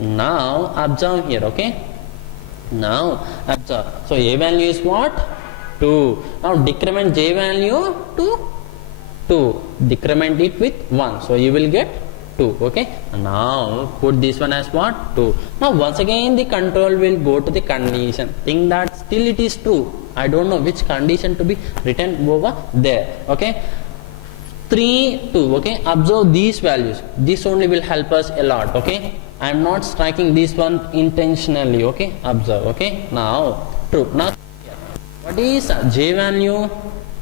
Now observe here, okay? Now observe. So a value is what? 2. Now decrement j value to 2. Decrement it with 1. So you will get 2. Okay. Now put this one as what? 2. Now once again the control will go to the condition. Think that still it is true. I don't know which condition to be written over there. Okay. 3, 2. Okay. Observe these values. This only will help us a lot. Okay. I am not striking this one intentionally. Okay. Observe. Okay. Now true. Now what is j value?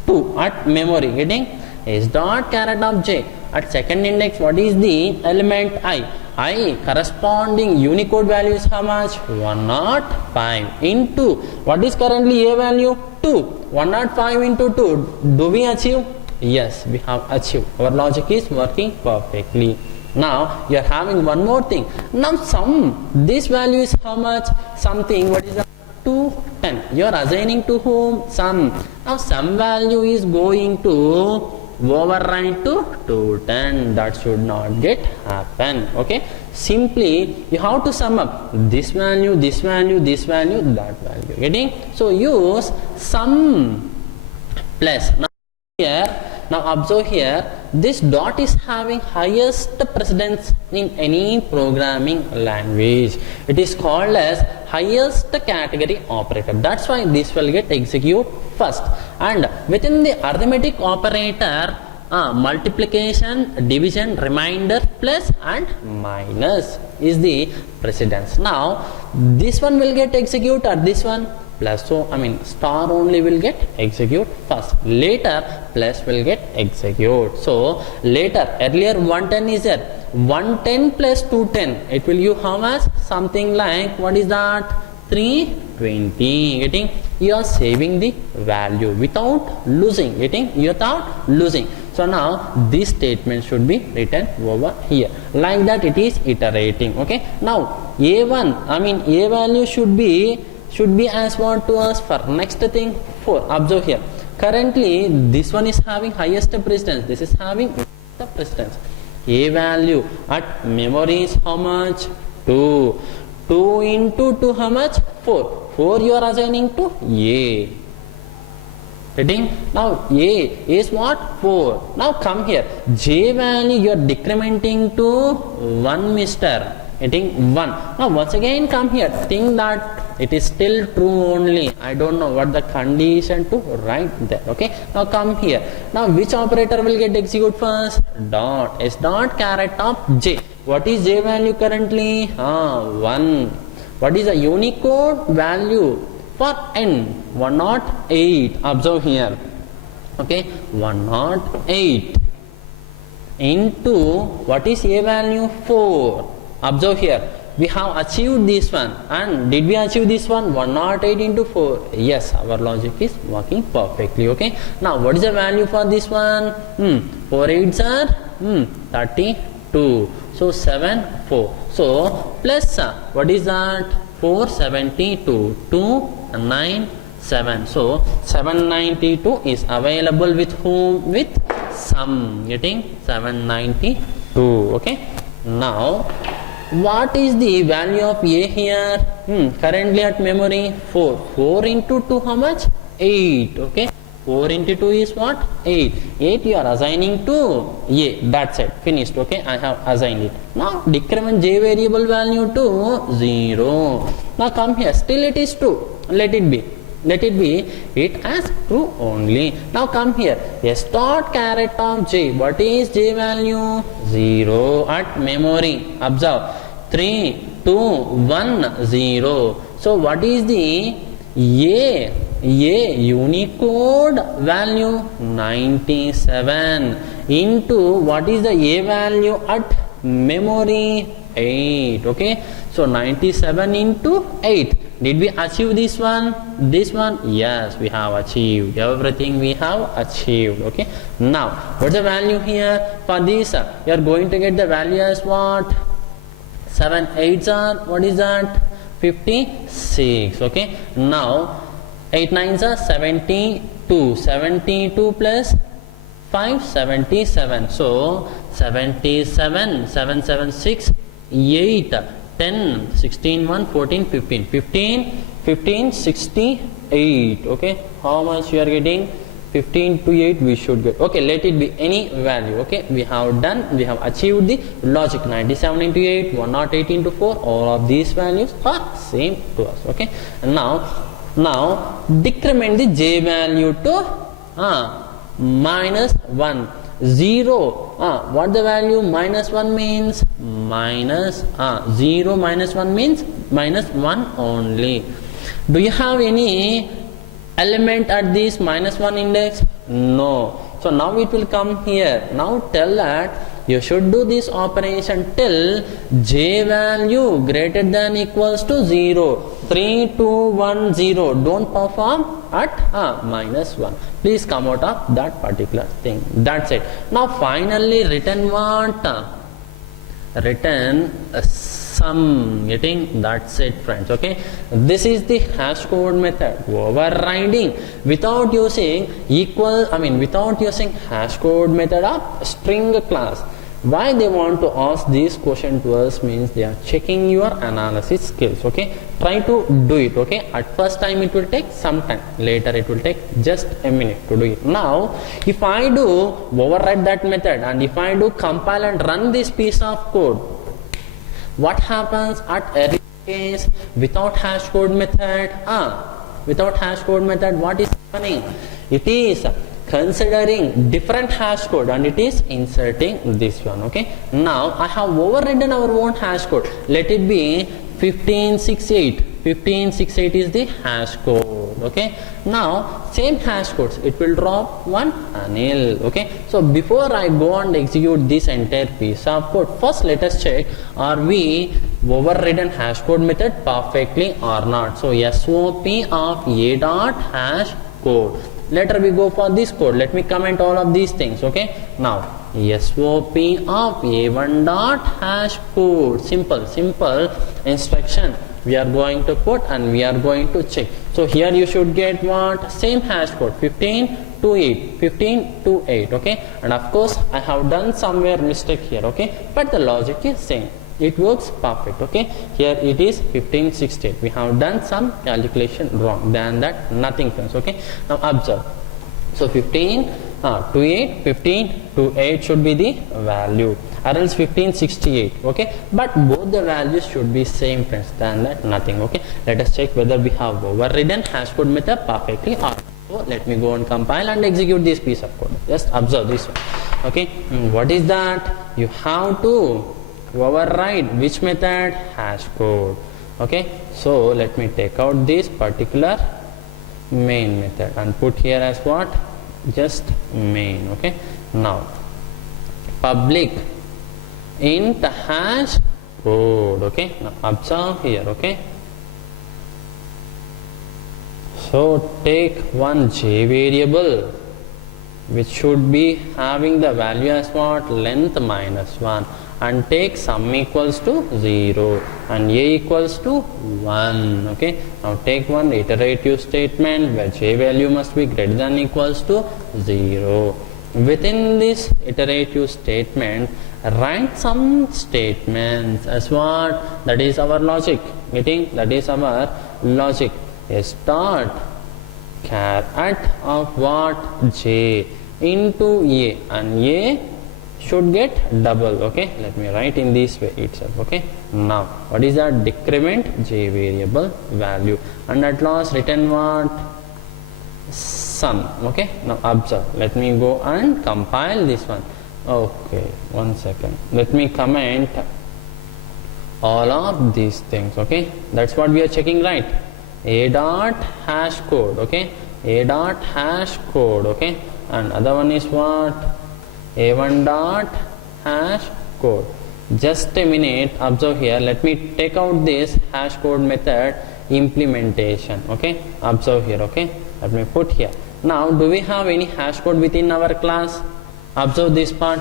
2 at memory. Getting s dot caret of j at second index. What is the element I? I corresponding Unicode value is how much? 105 into what is currently a value? 2. 105 into 2. Do we achieve? Yes, we have achieved. Our logic is working perfectly. Now you are having one more thing. Now sum. This value is how much? Something. What is that? 210. You are assigning to whom? Sum. Now sum value is going to override to 210. That should not get happen. Okay. Simply you have to sum up this value, this value, this value, that value. Getting? So use sum plus. Now here, now observe here, this dot is having highest precedence in any programming language. It is called as highest category operator. That's why this will get execute first. And within the arithmetic operator, multiplication, division, remainder, plus and minus is the precedence. Now this one will get execute or this one? Plus. So I mean star only will get execute first, later plus will get execute. So later, earlier 110 is there, 110 plus 210, it will you how much? Something like, what is that? 320. Getting? You are saving the value without losing. Getting? Without losing. So now this statement should be written over here. Like that it is iterating. Okay. Now a1, I mean a value should be as what to us for next thing 4. Observe here. Currently this one is having highest precedence. This is having the precedence. A value at memory is how much? 2. 2 into 2 how much? 4. 4 you are assigning to A. Getting? Now A is what? 4. Now come here. J value you are decrementing to 1, mister. Getting? 1. Now once again come here. Think that it is still true only. I don't know what the condition to write there. Okay. Now come here. Now which operator will get execute first? Dot. S dot caret of j. What is j value currently? 1. What is the Unicode value for n? 108. Observe here. Okay. 108 into what is a value? 4. Observe here. We have achieved this one, and did we achieve this one? 108 into 4. Yes, our logic is working perfectly. Okay. Now what is the value for this one? 4 8s are 32. So 7 4. So plus what is that? 472 297. So 792 is available with whom? With sum. Getting? 792. Okay. Now what is the value of a here? Currently at memory 4. 4 into 2 how much? 8. Okay. 4 into 2 is what? 8. 8 you are assigning to a. That's it. Finished. Okay. I have assigned it. Now decrement j variable value to 0. Now come here. Still it is true. Let it be. Let it be. It as true only. Now come here. S dot caret of j. What is j value? 0 at memory. Observe. 3 2 1 0. So what is the a Unicode value? 97 into what is the a value at memory? 8. Okay. So 97 into 8. Did we achieve this one? This one? Yes, we have achieved. Everything we have achieved. Okay. Now, what's the value here? For this, you are going to get the value as what? 7 8s are, what is that? 56. Okay. Now, 8 9s are 72. 72 plus 5, 77. So, 77, 776, 8. 10, 16, 1, 14, 15. 15, 15, 68. Okay, how much you are getting? 15 to 8 we should get. Okay, let it be any value. Okay, we have done, we have achieved the logic. 97 into 8, 108 into 4, all of these values are same to us. Okay, and now decrement the j value to minus 1. 0. What the value minus 1 means? Minus 0 minus 1 means minus 1 only. Do you have any element at this minus 1 index? No. So now it will come here. Now tell that you should do this operation till j value greater than equals to 0. 3, 2, 1, 0. Don't perform at minus 1. Please come out of that particular thing. That's it. Now finally return what? Return sum. Getting? That's it, friends. Okay, this is the hashCode method. Overriding without using without using hashCode method of string class. Why they want to ask this question to us means they are checking your analysis skills. Okay, try to do it. Okay, at first time it will take some time, later it will take just a minute to do it. Now if I do override that method and if I do compile and run this piece of code, what happens at every case without hashCode method? Without hashCode method, what is happening? It is considering different hashCode and it is inserting this one. Okay, now I have overridden our own hashCode. Let it be 1568. 1568 is the hashCode. Okay, now same hashcodes, it will drop one Anil. Okay, so before I go and execute this entire piece of code, first let us check, are we overridden hashCode method perfectly or not? So SOP of a dot hashCode. Later we go for this code. Let me comment all of these things. Okay, now SOP of a1 dot hashCode. Simple instruction we are going to put and we are going to check. So here you should get what? Same hashCode, 15 to 8, 15 to 8. Okay, and of course I have done somewhere mistake here. Okay, but the logic is same. It works perfect. Okay, here it is 1568. We have done some calculation wrong. Than that, nothing friends. Okay, now observe. So 15 to 8, 15 to 8 should be the value, or else 1568. Okay, but both the values should be same friends. Than that, nothing. Okay, let us check whether we have overridden hashCode method perfectly or not. So let me go and compile and execute this piece of code. Just observe this one. Okay, what is that? You have to override which method? hashCode. Okay, so let me take out this particular main method and put here as what? Just main. Okay, now public int hashCode. Okay, now observe here. Okay, so take one j variable which should be having the value as what? Length minus 1, and take sum equals to 0 and a equals to 1. Okay, now take one iterative statement where j value must be greater than equals to 0. Within this iterative statement, write some statements as what? That is our logic. Getting? That is our logic. A start char at of what? J into a, and a should get double. Okay, let me write in this way itself. Okay, now what is that? Decrement j variable value, and at last return what? Sum. Okay, now observe. Let me go and compile this one. Okay, 1 second. Let me comment all of these things. Okay, that's what we are checking, right? A dot hashCode. Okay, a dot hashCode. Okay, and other one is what? A1 dot hashCode. Just a minute, observe here. Let me take out this hashCode method implementation. Okay, observe here. Okay, let me put here. Now do we have any hashCode within our class? Observe this part.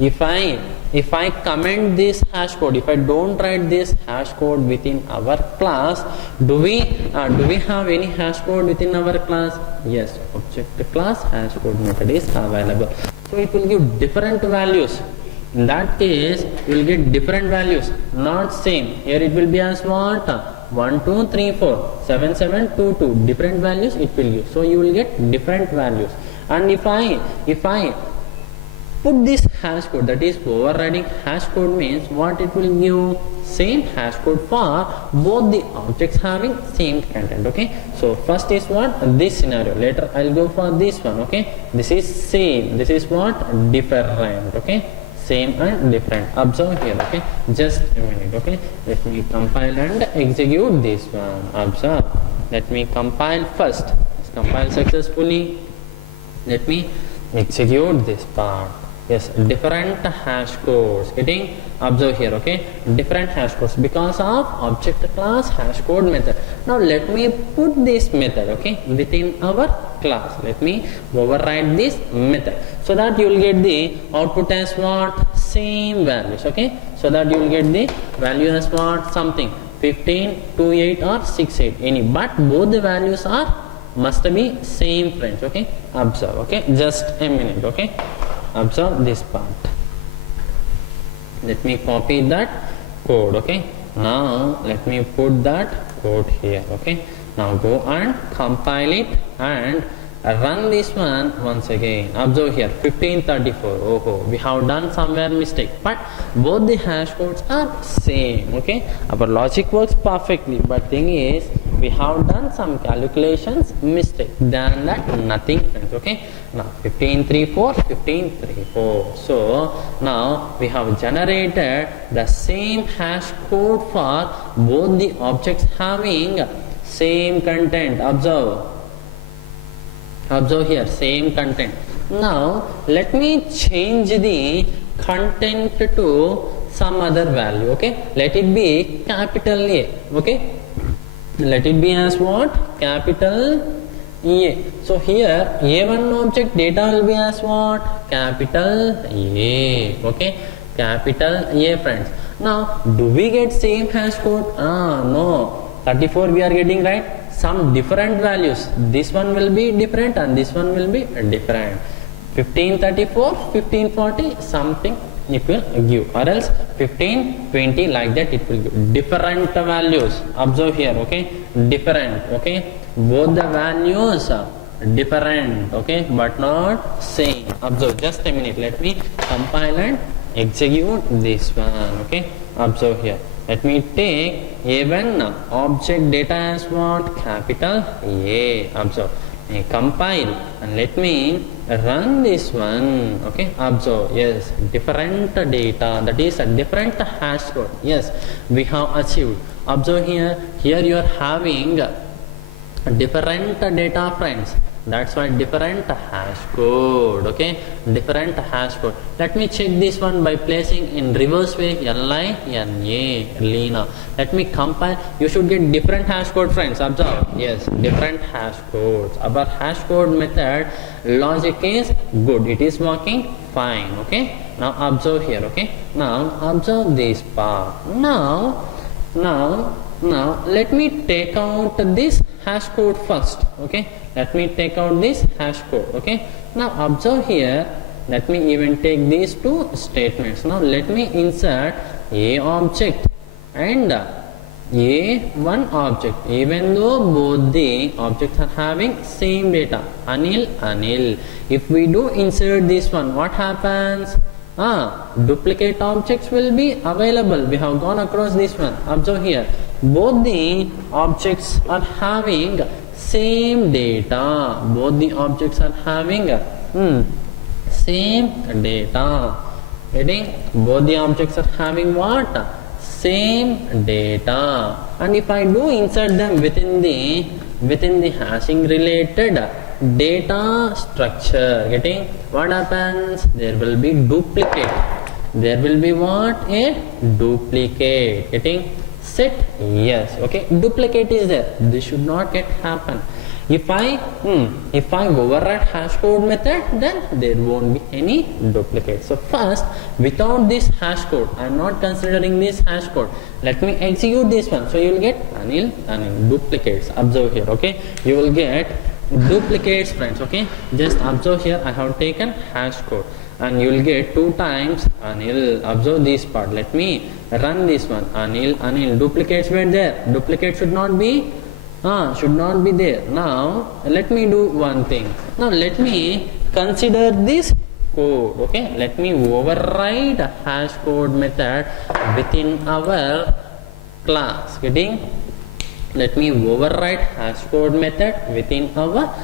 If I comment this hashCode, if I don't write this hashCode within our class, do we have any hashCode within our class? Yes, object class hashCode method is available. So it will give different values. In that case, you will get different values, not same. Here it will be as what? 1, 2, 3, 4, 7, 7, 2, 2. Different values it will give. So you will get different values. And if I put this hash code, that is overriding hash code, means what it will give? Same hash code for both the objects having same content. Okay, so first is what? This scenario. Later I'll go for this one. Okay, this is same, this is what? Different. Okay, same and different. Observe here. Okay, just a minute. Okay, let me compile and execute this one. Observe, let me compile first. Let's compile successfully. Let me execute this part. Yes, different hash codes. Getting? Observe here. Okay, different hash codes because of object class hash code method. Now let me put this method, okay, within our class. Let me override this method so that you will get the output as what? Same values. Okay, so that you will get the value as what? Something 15, 28 or 68, any, but both the values are must be same, friends. Okay, observe. Okay, just a minute. Okay, observe this part. Let me copy that code. Okay, now let me put that code here. Okay, now go and compile it and run this one once again. Observe here 1534. Oh, we have done somewhere mistake, but both the hash codes are same. Okay, our logic works perfectly, but thing is we have done some calculations mistake. Than that, nothing, friends. Okay, now 1534, 1534. So now we have generated the same hash code for both the objects having same content. Observe here, same content. Now let me change the content to some other value. Okay, let it be capital A. Okay, let it be as what? Capital A. So here A1 object data will be as what? Capital A. Okay, capital A, friends. Now do we get same hash code? No, 34 we are getting, right? Some different values. This one will be different and this one will be different. 1534, 1540, something it will give, or else 1520, like that it will give different values. Observe here. Okay, different. Okay, both the values are different. Okay, but not same. Observe, just a minute. Let me compile and execute this one. Okay, observe here. Let me take A1 object data as what? Capital A. Observe. I compile and let me run this one. Okay, observe. Yes, different data, that is a different hash code. Yes, we have achieved. Observe here. Here you are having different data, friends. That's why different hash code. Okay, different hash code. Let me check this one by placing in reverse way. L-I-N-A, Lina. Let me compile. You should get different hash code, friends. Observe. Yes, different hash codes. Our hash code method logic is good. It is working fine. Okay, now observe here. Okay, now observe this part. Now let me take out this hash code first. Okay, let me take out this hash code. Okay, now observe here. Let me even take these two statements. Now let me insert a object and A1 object, even though both the objects are having same data. Anil. If we do insert this one, what happens? Duplicate objects will be available. We have gone across this one. Observe here. Both the objects are having same data. Both the objects are having same data. Getting? Both the objects are having what? Same data. And if I do insert them within the hashing related data structure, getting? What happens? There will be duplicate. There will be what? A duplicate. Getting? Set yes. Okay, duplicate is there. This should not get happen. If I override hash code method, then there won't be any duplicate. So first, without this hash code, I am not considering this hash code. Let me execute this one. So you will get Anil duplicates. Observe here. Okay, you will get duplicates, friends. Okay, just observe here, I have taken hashCode, and you will get 2 times Anil. Observe this part. Let me run this one. Anil. Duplicates were there. Duplicate should not be there. Now let me do one thing. Now let me consider this code. Okay, let me override hashCode method within our class. Getting? Let me override hashCode method within our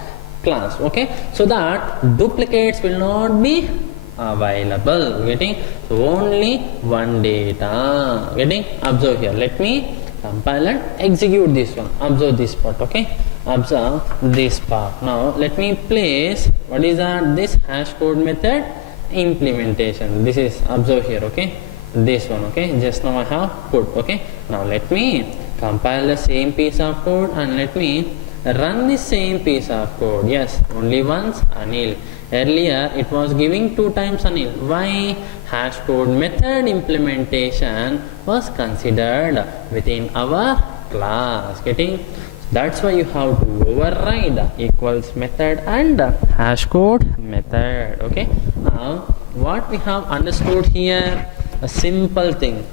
class. Okay, so that duplicates will not be available. Getting? So only one data. Getting? Observe here. Let me compile and execute this one. Observe this part. Okay, observe this part. Now let me place, what is that? This hashCode method implementation. This is, observe here. Okay, this one. Okay, just now I have put. Okay, now let me compile the same piece of code and let me run the same piece of code. Yes, only once Anil. Earlier it was giving 2 times Anil. Why? Hashcode method implementation was considered within our class. Getting? That's why you have to override equals method and hashcode method. Okay, now what we have understood here, a simple thing.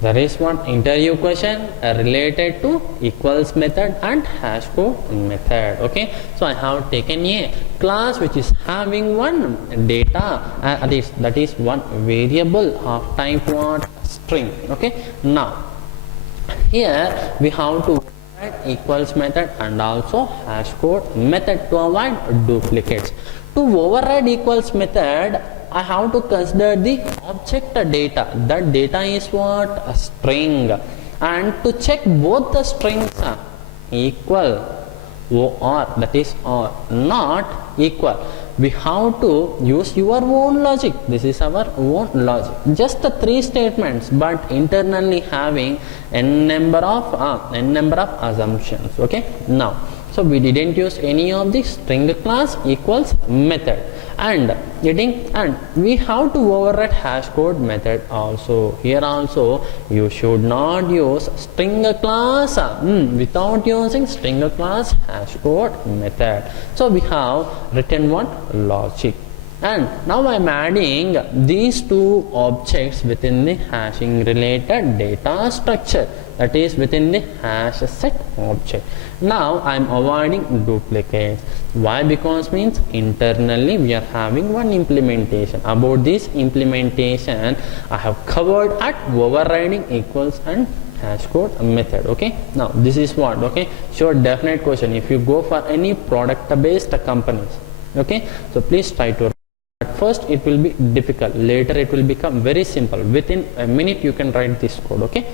There is one interview question related to equals method and hashcode method. Okay, so I have taken a class which is having one data, that is one variable of type what? String. Okay, now here we have to override equals method and also hashcode method to avoid duplicates. To override equals method, I have to consider the object data. That data is what? A string. And to check both the strings are equal or, that is, or not equal, we have to use your own logic. This is our own logic. Just the 3 statements, but internally having n number of assumptions. Okay, now so we didn't use any of the string class equals method, and we have to override hashcode method also. Here also you should not use string class without using string class hashcode method. So we have written one logic, and now I am adding these 2 objects within the hashing related data structure, that is within the hash set object. Now I am avoiding duplicates. Why? Because means internally we are having one implementation. About this implementation I have covered at overriding equals and hashcode method. Okay, now this is what? Okay, sure, definite question if you go for any product based companies. Okay, so please try to. At first it will be difficult, later it will become very simple. Within a minute you can write this code. Okay,